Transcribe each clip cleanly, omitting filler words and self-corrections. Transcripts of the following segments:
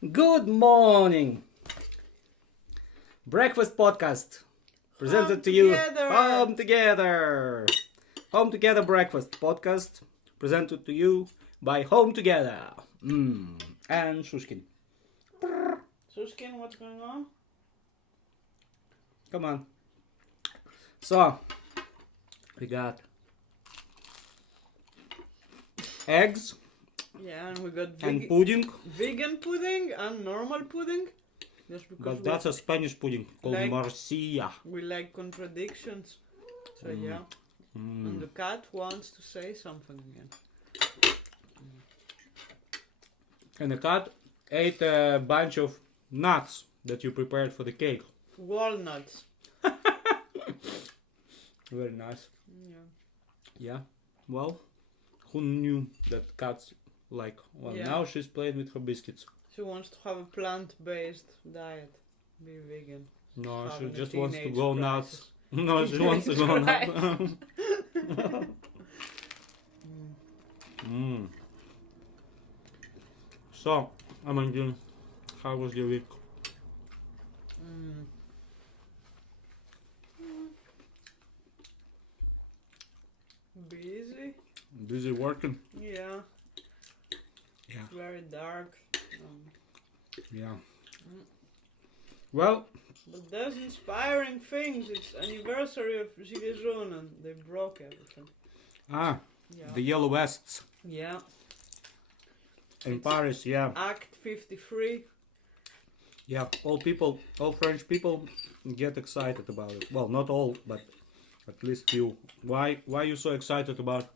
Good morning. Breakfast podcast presented to you. Home together. Home together breakfast podcast presented to you by Home Together. And Shushkin. Suskin, what's going on? Come on. So we got eggs Yeah, and we got and pudding, vegan pudding and normal pudding. Just because but that's a Spanish pudding called like- morcilla. we like contradictions. So yeah. And the cat wants to say something again. And the cat ate a bunch of nuts that you prepared for the cake. Walnuts. Very nice. Yeah. Yeah. Well, who knew that cats like? Well, Yeah. now she's playing with her biscuits. She wants to have a plant-based diet. Be vegan. No, she Having a just wants to teenage go crisis. nuts. No, she wants to go Right. nuts. So, Amandine, how was your week? Busy. Busy working? Yeah. Yeah. Very dark. Yeah. Well, But there's inspiring things. It's anniversary of Gilets jaunes and they broke everything. Yeah. the Yellow Vests Yeah. in Paris, yeah. Act 53. Yeah, all French people get excited about it. Well, not all, but at least few. Why you so excited about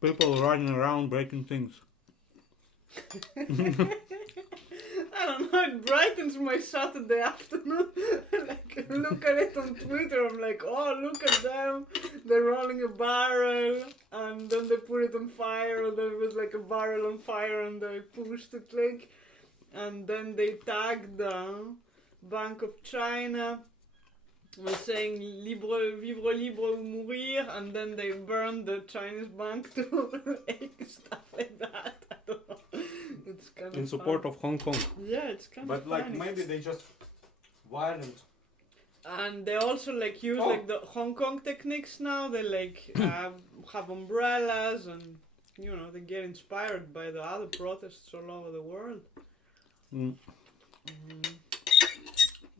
people running around breaking things? I don't know, it brightens my Saturday afternoon. Like, look at it on Twitter, I'm like, oh, look at them. They're rolling a barrel, and then they put it on fire, and there was like a barrel on fire, and they pushed it, like, and then they tagged the Bank of China, was saying vivre libre ou mourir, and then they burned the Chinese bank too, stuff like that. I don't know. It's kind of In support of Hong Kong. Yeah, it's kind But of like funny. maybe they just violent. And they also like use like the Hong Kong techniques now. They like have umbrellas, and you know they get inspired by the other protests all over the world.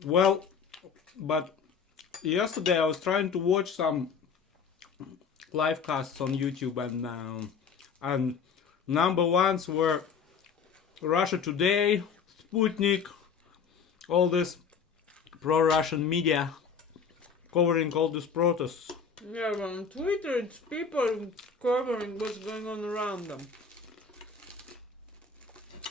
Well, but yesterday I was trying to watch some live casts on YouTube, and number ones were Russia Today, Sputnik, all this pro-Russian media covering all these protests. Yeah, but on Twitter it's people covering what's going on around them.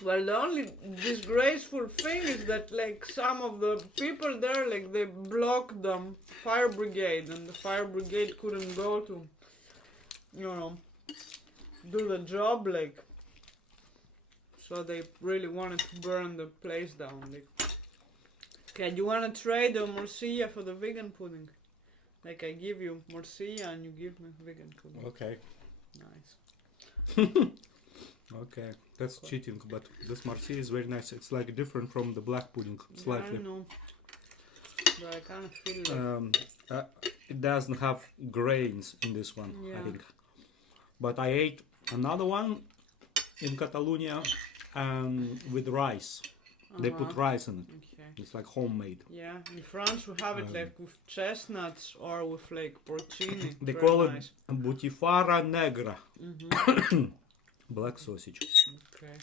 Well, the only disgraceful thing is that like some of the people there, like they blocked the fire brigade, and the fire brigade couldn't go to, you know, do the job, like. So they really wanted to burn the place down. Like, okay, do you want to trade the morcilla for the vegan pudding? Like I give you morcilla and you give me vegan pudding. Okay. Nice. Okay, that's cheating, but this morcilla is very nice. It's like different from the black pudding, slightly. Yeah, I know. But I kind of feel like... It doesn't have grains in this one, I Yeah. think. But I ate another one in Catalonia with rice. They put rice in it. Okay. It's like homemade. Yeah, in France we have it like with chestnuts or with like porcini. They Very call nice. it Butifara Negra. Black sausage. Okay.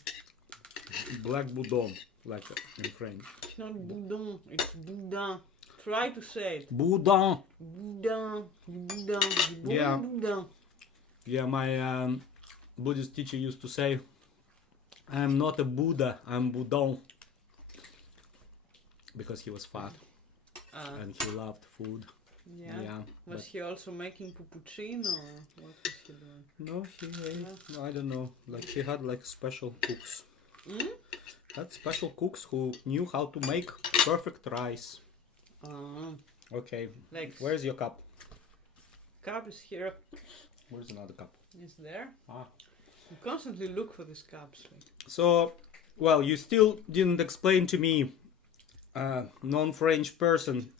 Black boudon, like in French. It's not boudin, it's boudin. Try to say it. Boudin. Boudin, boudin, Yeah. boudin. Yeah, my Buddhist teacher used to say, I'm not a Buddha, I'm boudon. Because he was fat and he loved food. Yeah. Was he also making puppuccino or what was he doing? No, he ate, I don't know. Like he had like special cooks. Had special cooks who knew how to make perfect rice. Okay. Like Where's your cup? cup is here. Where's another cup? Is there? Ah. You constantly look for these cups. Like. So well, you still didn't explain to me, non-French person,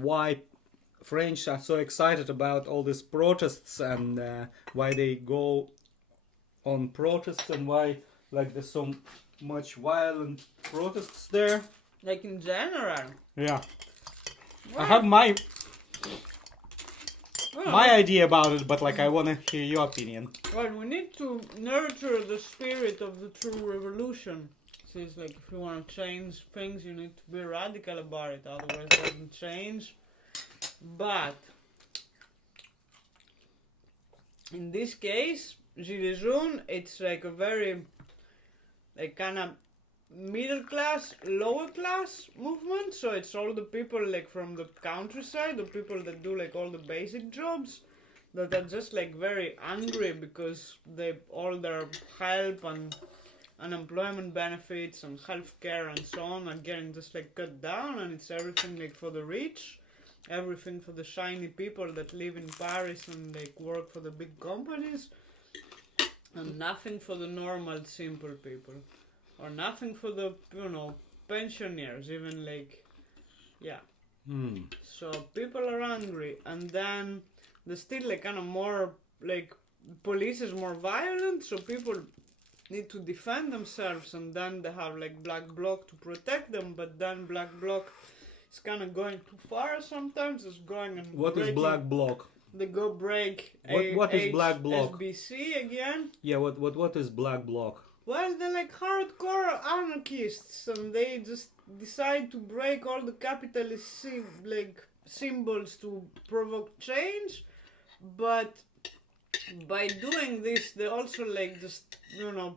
why French are so excited about all these protests and why they go on protests and why like there's so much violent protests there. Like in general. Yeah, I Well, have my well, idea about it, but like I want to hear your opinion. well, we need to nurture the spirit of the true revolution. So it's like if you want to change things, you need to be radical about it. Otherwise, it doesn't change. But in this case, Gilets jaunes, it's like a very like kind of middle class, lower class movement. So it's all the people like from the countryside, the people that do like all the basic jobs, that are just like very angry because they all their help and unemployment benefits and healthcare and so on are getting just like cut down, and it's everything like for the rich, everything for the shiny people that live in Paris and like work for the big companies, and nothing for the normal simple people, or nothing for the pensioners, even like so people are angry, and then there's still like kind of more like police is more violent, so people need to defend themselves, and then they have like black bloc to protect them, but then black bloc is kind of going too far sometimes. It's going and What is black bloc? They go break What is black bloc? SBC again. Yeah, what is black bloc? Well, they're like hardcore anarchists, and they just decide to break all the capitalist symbols to provoke change, but by doing this, they also like just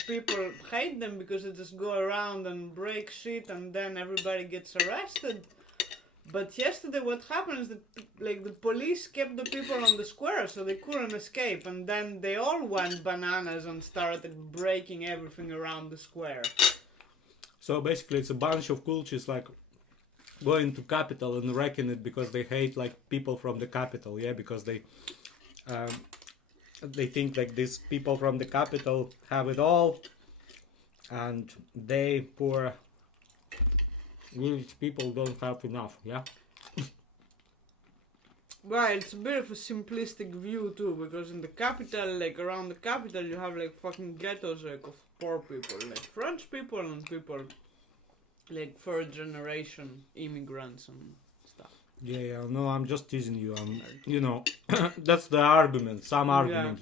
people hate them because they just go around and break shit, and then everybody gets arrested. But yesterday, what happened is that like the police kept the people on the square, so they couldn't escape, and then they all went bananas and started breaking everything around the square. So basically, it's a bunch of khlks like going to capital and wrecking it because they hate like people from the capital, yeah, because they think like these people from the capital have it all, and they poor village people don't have enough, yeah. Well, it's a bit of a simplistic view too, because in the capital, like around the capital, you have like fucking ghettos like of poor people, like French people and people like third generation immigrants and stuff. Yeah, no, I'm just teasing you. That's the argument, some argument,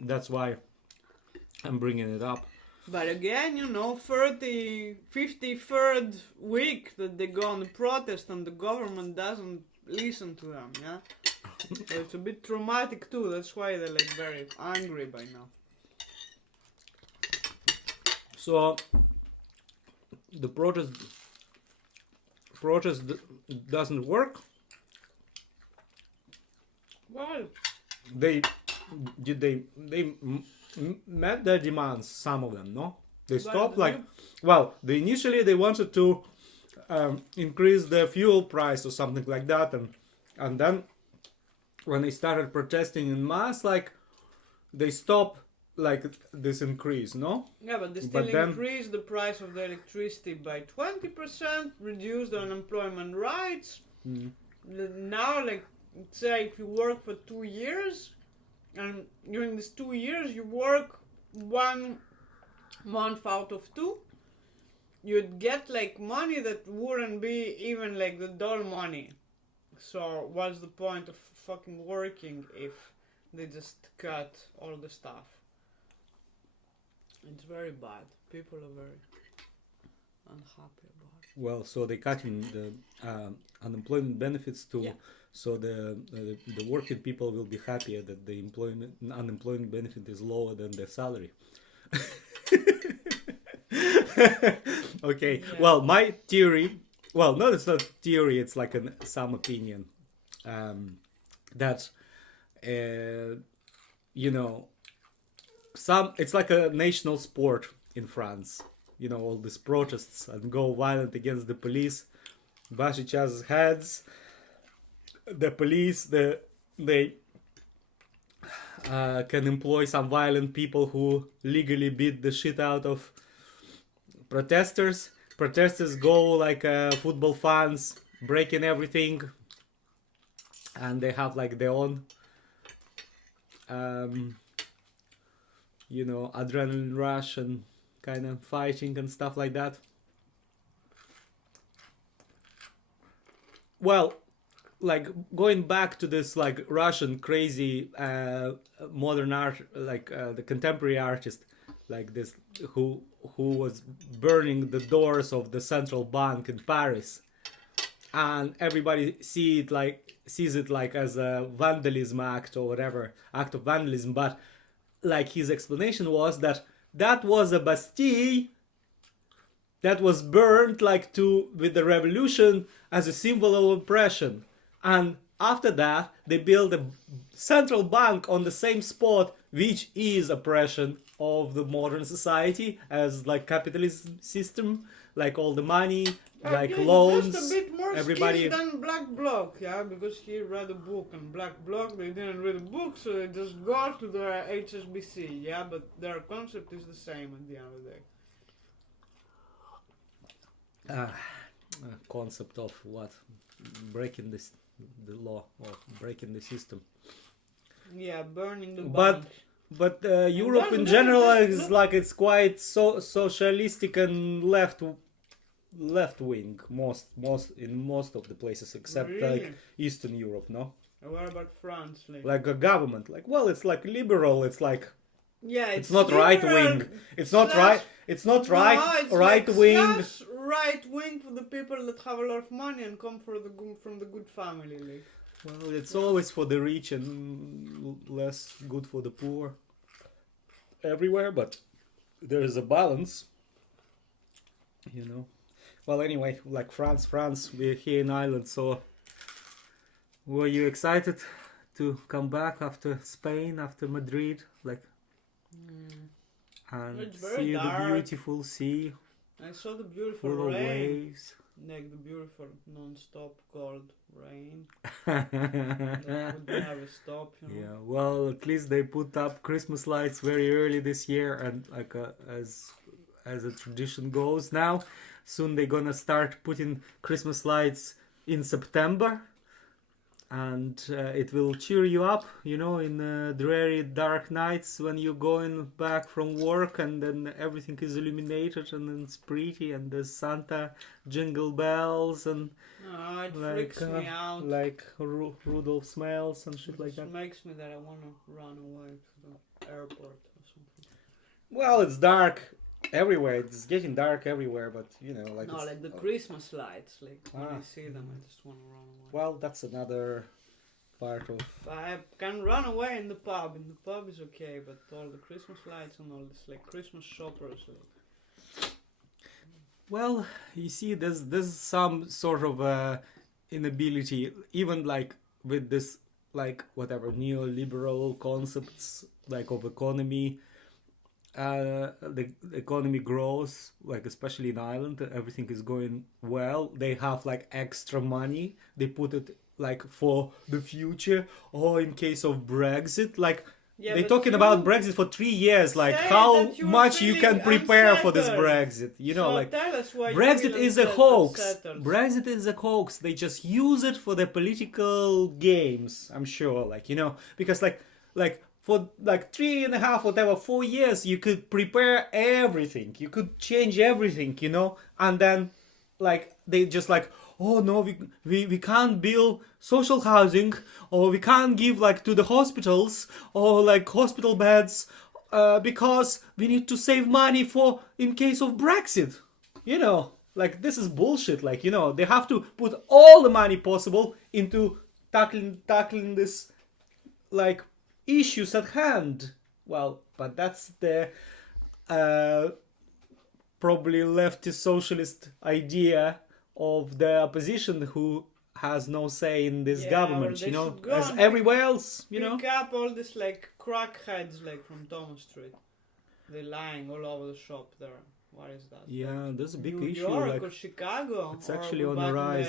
that's why I'm bringing it up. But again, 53rd week that they go on the protest and the government doesn't listen to them, yeah? So it's a bit traumatic too, that's why they're like very angry by now. So, the protest doesn't work. Well, They met their demands, some of them, no? They stopped they initially they wanted to increase the fuel price or something like that, and then when they started protesting in mass, like they stopped like this increase, no? yeah, but they still increase the price of the electricity by 20%, reduce the unemployment rights. Now, like, say if you work for 2 years, and during these 2 years you work 1 month out of 2, you'd get like money that wouldn't be even like the dull money. So what's the point of fucking working if they just cut all the stuff? It's very bad. People are very unhappy about it. Well, so they cutting the unemployment benefits too. Yeah. So the working people will be happier that the unemployment benefit is lower than their salary. Okay. Yeah. Well, my theory. Well, no, it's not theory. It's like some opinion. That it's like a national sport in France. All these protests and go violent against the police, bash each other's heads. The police, they can employ some violent people who legally beat the shit out of protesters go like football fans, breaking everything, and they have like their own adrenaline rush and kind of fighting and stuff like that. Well, like going back to this like Russian crazy modern art, like the contemporary artist, like this who was burning the doors of the central bank in Paris, and everybody sees it like as a vandalism act or whatever, act of vandalism, but like his explanation was that that was a Bastille that was burned like with the revolution as a symbol of oppression, and after that they built a central bank on the same spot, which is oppression of the modern society as like capitalism system, like all the money, like loans, just a bit more everybody than Black Bloc, yeah, because he read a book, and Black Bloc they didn't read a book, so they just go to the HSBC, yeah, but their concept is the same at the end of the day. Concept of what? Breaking the law or breaking the system. Yeah, burning the bank. But Europe in general is like it's quite socialistic and left wing most in most of the places except like Eastern Europe, no? What about France? Like a government, like well, it's like liberal. It's like it's not right wing. It's not right. It's not right. No, it's right like wing. Right wing for the people that have a lot of money and come from the good family. Like. Well, it's always for the rich and less good for the poor. Everywhere, but there is a balance, you know. Well, anyway, like France, we're here in Ireland, so were you excited to come back after Spain, after Madrid, like, and see dark. the beautiful sea? I saw the beautiful full of rain, waves. like the beautiful non-stop cold rain. That would never stop, you know. Yeah, well, at least they put up Christmas lights very early this year, and like as a tradition goes now, soon they're gonna start putting Christmas lights in September, and it will cheer you up, you know, in dreary dark nights when you're going back from work, and then everything is illuminated and then it's pretty, and there's Santa jingle bells and it freaks me out. like Rudolph smells and shit like that. It makes me that I want to run away to the airport or something. Well, it's dark everywhere. It's getting dark everywhere, but you know, like no, like the Christmas lights. Like when I see them, I just want to run away. Well, that's another part of. I can run away in the pub. In the pub is okay, but all the Christmas lights and all this, like Christmas shoppers. Like. Well, you see, there's some sort of inability, even like with this, like whatever neoliberal concepts, like of economy. The economy grows, like especially in Ireland, everything is going well. They have like extra money. They put it like for the future or in case of Brexit. Like they're talking about Brexit for 3 years. Like how much you can prepare for this Brexit. You know, so like tell us why Brexit is a hoax. Brexit is a hoax. They just use it for their political games. I'm sure, like you know, because like. For like 3.5, whatever, 4 years, you could prepare everything. You could change everything, you know? And then, like, they just like, oh no, we can't build social housing, or we can't give, like, to the hospitals, or, like, hospital beds, because we need to save money for, in case of Brexit. You know, like, this is bullshit. Like, you know, they have to put all the money possible into tackling this, like, issues at hand. Well, but that's the probably leftist socialist idea of the opposition who has no say in this government, you know, as everywhere else, you know. Pick up all this like crackheads like from Thomas Street. They're lying all over the shop there. What is that? Yeah, there's a big New issue. York like or Chicago? It's actually on the rise.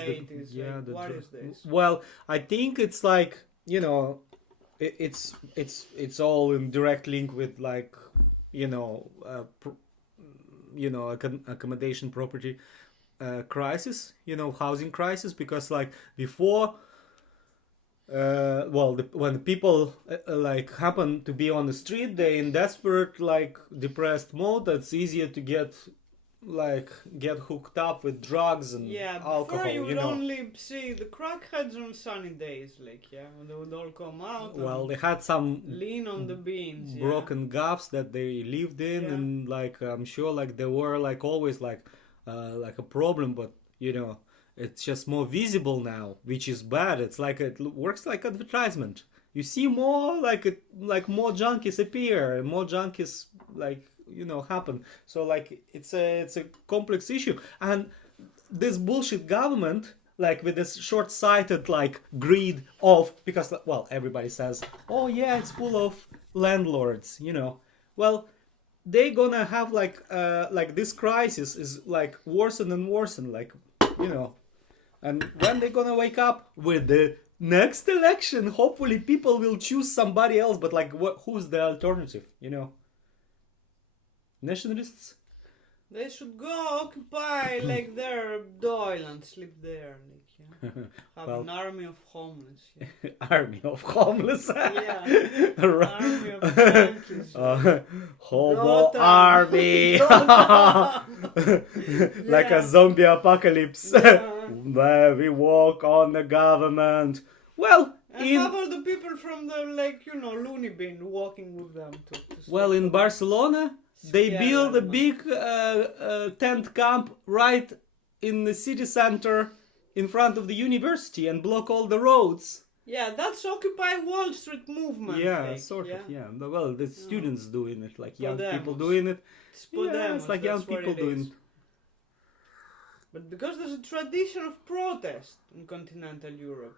What is this? Well, I think it's like, you know, it's all in direct link with like, you know, accommodation property crisis, housing crisis, because like before, when people like happen to be on the street, they in desperate, like depressed mode. It's easier to get hooked up with drugs and Yeah, alcohol. before you would only see the crackheads on sunny days, like, yeah, when they would all come out. Well, they had some lean on the beans, broken gaffs that they lived in, and like I'm sure like there were like always like a problem, but it's just more visible now, which is bad. It's like it works like advertisement. You see more like more junkies appear, more junkies happen. So like it's a complex issue, and this bullshit government, like with this short-sighted like greed of, because well everybody says, oh yeah, it's full of landlords, well they gonna have like this crisis is like worsen and worsen, like and when they gonna wake up with the next election, hopefully people will choose somebody else, but like who's the alternative, nationalists? They should go occupy like their Doyle and sleep there, like, have an army of homeless. Yeah. Army of homeless. Yeah. Army of junkies. Homo army. Like a zombie apocalypse. Where we walk on the government. Well, and have all the people from the loony bin walking with them to well, in Barcelona, they build a big tent camp right in the city center in front of the university and block all the roads. Yeah, that's Occupy Wall Street movement. Yeah, like, sort of, yeah. Well, the students doing it, like young Podemos. people doing it. Podemos, it's like young people doing it. But because there's a tradition of protest in continental Europe.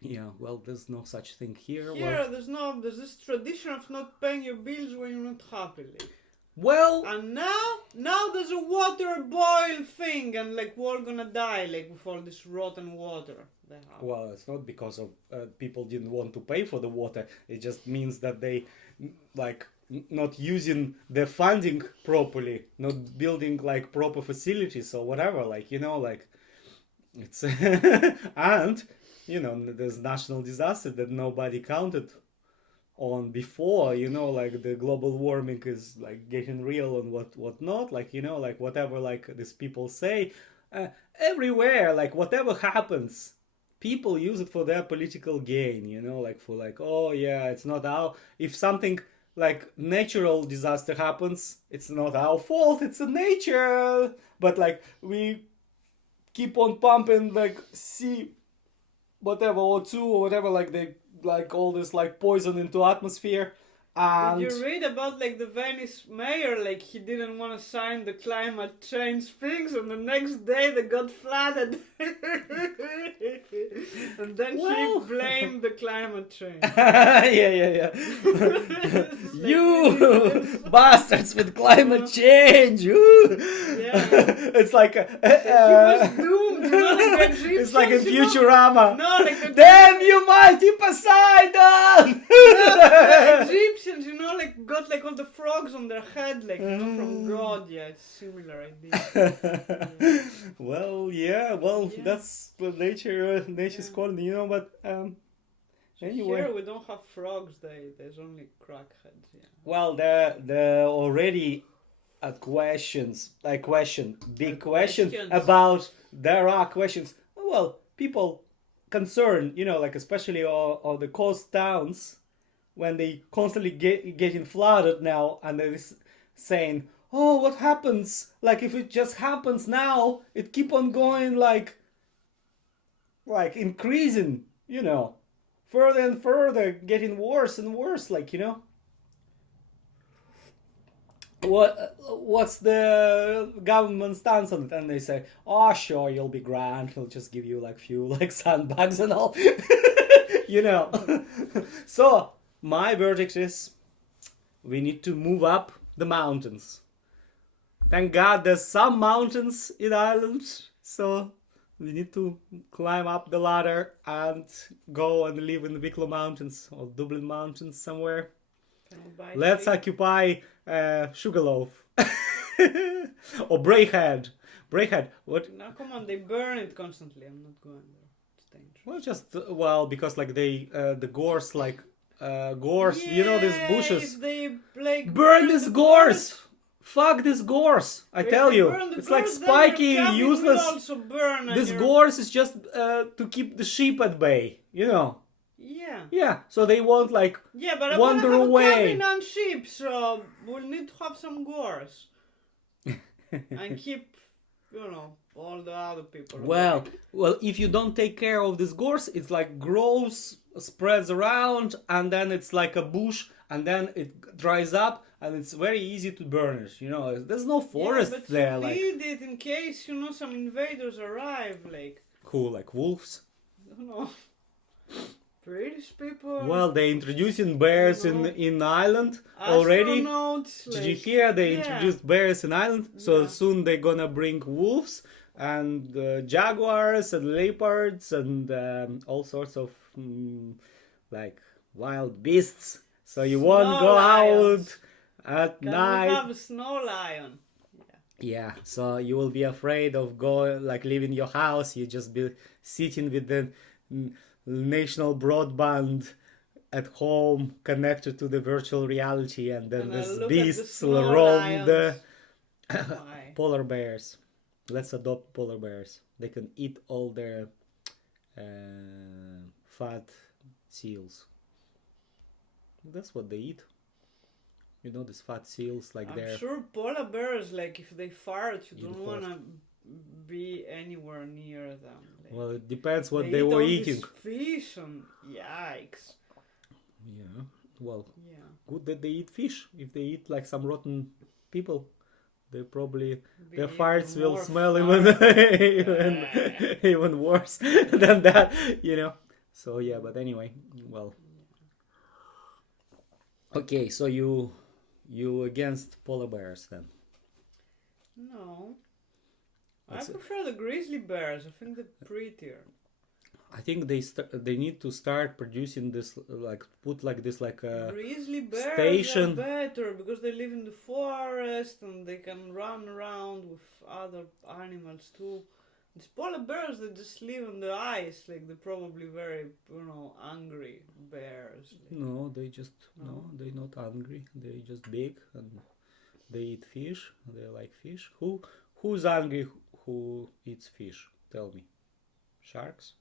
Yeah, well, there's no such thing here. Here, there's this tradition of not paying your bills when you're not happy. Like. Well, and now there's a water boil thing, and like we're all gonna die like with all this rotten water. Well, it's not because of people didn't want to pay for the water. It just means that they like not using the funding properly, not building like proper facilities or whatever. Like like it's and. There's national disaster that nobody counted on before, like the global warming is like getting real and what not, like, like whatever like these people say, everywhere, like whatever happens, people use it for their political gain, like for like, oh yeah, it's not if something like natural disaster happens, it's not our fault, it's a nature, but like we keep on pumping like whatever O2 or whatever, like they like all this like poison into atmosphere. And did you read about like the Venice mayor, like he didn't want to sign the climate change things, and the next day they got flooded. And then he blamed the climate change. yeah. You bastards with climate change. It's like he was doomed. Like it's like in Futurama. No, like damn you, mighty Poseidon. The Egyptians, like got like all the frogs on their head, like from God. Yeah, it's similar idea. Well, that's the nature's calling, but anyway. Here we don't have frogs. There's only crackheads. Yeah. Well, there already big questions about. There are questions. Well, people concerned, like especially all the coast towns, when they constantly getting flooded now, and they're saying, oh, what happens? Like if it just happens now, it keep on going like increasing, further and further, getting worse and worse, like, What's the government stance on it? And they say, oh sure, you'll be grand, we'll just give you like few like sandbags and all. So my verdict is we need to move up the mountains. Thank God there's some mountains in Ireland, so we need to climb up the ladder and go and live in the Wicklow Mountains or Dublin Mountains somewhere. Let's occupy Sugarloaf. Or Braehead. Braehead. What? No, come on, they burn it constantly. I'm not going there. It's dangerous. Well, just because like they the gorse gorse. You know these bushes. If they like Burn this the gorse. Fuck this gorse! I If tell they you, burn the it's like gorse, then spiky, your cabin will useless. also burn and This your- gorse is just to keep the sheep at bay. You know. Yeah. Yeah. So they won't like. Yeah, but I Wander want to have away. a cabin and sheep, so we'll need to have some gorse and keep, all the other people. away. Well, if you don't take care of this gorse, it's like grows, spreads around, and then it's like a bush, and then it dries up, and it's very easy to burn it. You know, there's no forest yeah, but there. you Like need it in case some invaders arrive. Like, who, like wolves? I don't know, British people. Well, they introducing bears No. in Ireland already. Astronauts, Did you like- hear they yeah. introduced bears in Ireland? So Yeah. soon they're gonna bring wolves and jaguars and leopards and all sorts of like wild beasts. So you won't Snow go lions. out at Can we night. have a snow lion? Yeah, so you will be afraid of leaving your house. You just be sitting with the national broadband at home connected to the virtual reality, and then And these look at the beasts snow roam the lions. Why? polar bears. Let's adopt polar bears. They can eat all their fat seals. That's what they eat. You know, these fat seals, like I'm they're sure polar bears, like if they fart, you don't Eat want to be anywhere near them. Like, well, it depends what they they eat were all eating. this fish and yikes. Yeah, well, Yeah. good that they eat fish. If they eat like some rotten people, they probably Be their even farts will more smell fart. even worse than that, you know. So yeah, but anyway, well, okay. So you against polar bears then? No. That's I it. prefer the grizzly bears. I think they're prettier. I think they need to start producing this put like this Grizzly bears station. are better because they live in the forest and they can run around with other animals too. These polar bears, they just live on the ice. Like they're probably very, angry bears. No, they just no, No. they're not hungry. They just big and they eat fish. They like fish. Who's hungry? Who eats fish? Tell me. Sharks?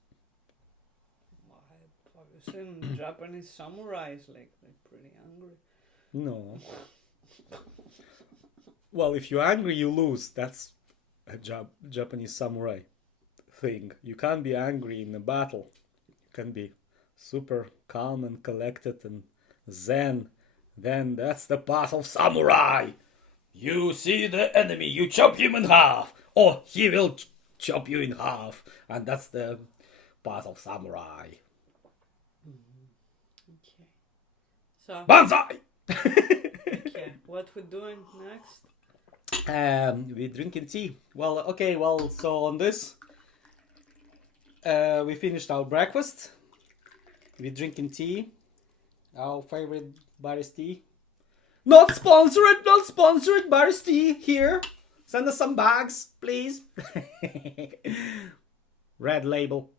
Have you seen Japanese samurais? Like they're pretty angry. No. Well, if you're angry, you lose. That's a Japanese samurai thing. You can't be angry in a battle. You can be super calm and collected and zen. Then that's the path of samurai. You see the enemy, you chop him in half, or he will chop you in half, and that's the path of samurai. Okay. So, Banzai! okay, what we're doing next? We're drinking tea. Well, okay, so on this, we finished our breakfast. We're drinking tea. Our favorite Barry's tea. Not sponsored, Barry's tea here. Send us some bags, please. Red label.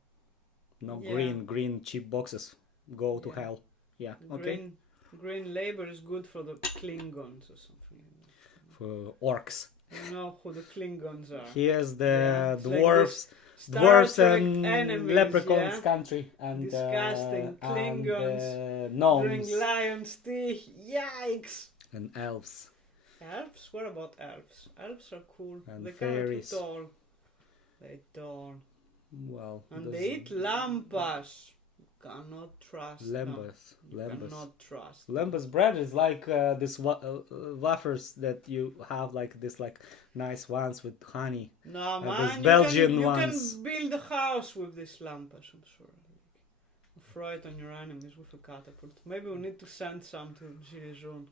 No, Yeah. green cheap boxes. Go to Yeah. hell. Yeah, okay. Green label is good for the Klingons or something. For orcs. You know who the Klingons are. Here's the Yeah, it's like dwarves. Star Dwarves Trek and enemies, leprechauns yeah? country and Disgusting Klingons and, gnomes Drink lion's teeth. Yikes! and elves. Elves? What about elves? Elves are cool. And they fairies. cannot eat all. They don't. Well, And those they eat lampas. Cannot trust them. lembas. Cannot trust. Lembas bread is like this wafers that you have like this like nice ones with honey. No, those man, Belgian you ones. can build a house with this lampas, I'm sure. Throw it on your enemies with a catapult. Maybe we need to send some to Gilles Jaune.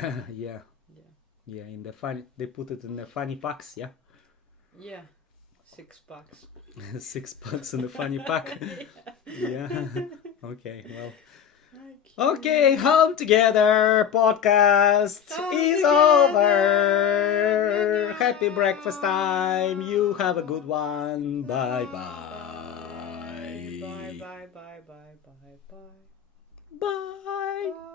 Yeah. Yeah. Yeah, in the funny they put it in the funny packs, yeah. Yeah. 6 packs. 6 packs in the funny pack. Yeah. Okay, well. Okay. Okay, home together podcast Home is together. over. Happy breakfast time. You have a good one. Bye bye. Bye, bye, bye, bye, bye, bye. Bye.